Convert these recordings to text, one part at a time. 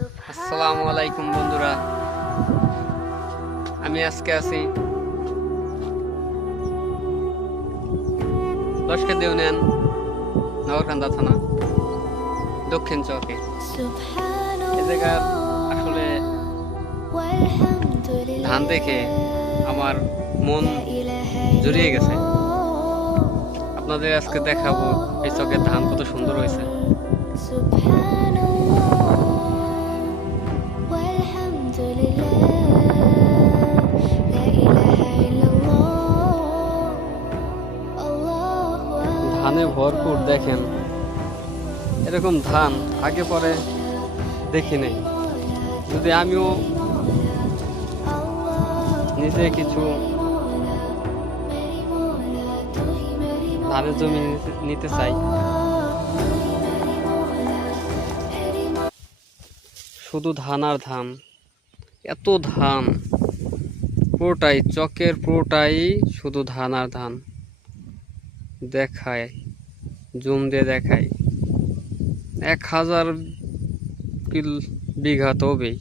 আসসালামু আলাইকুম বন্ধুরা, আমি আজকে আছি লস্কর ইউনিয়ন নগরকান্দা থানা দক্ষিণ চকে। এই জায়গার আসলে ধান দেখে আমার মন জুড়িয়ে গেছে। আপনাদের আজকে দেখাবো এই চকের ধান কত সুন্দর হয়েছে। ধানে ভরপুর, দেখেন এরকম ধান আগে পরে দেখি নাই। যদি আমিও নিজে কিছু ধানের জমি নিতে চাই, শুধু ধান আর ধান, এত ধান, পুরোটাই চকের পুরোটাই শুধু ধান আর ধান। দেখায়, জুম দিয়ে দেখায় 1000 বিঘা তবেই।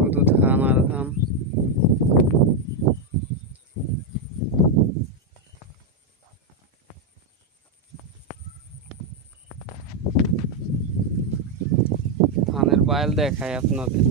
শুধু ধান আর ধান। ধানের বাইল দেখায় আপনাদের।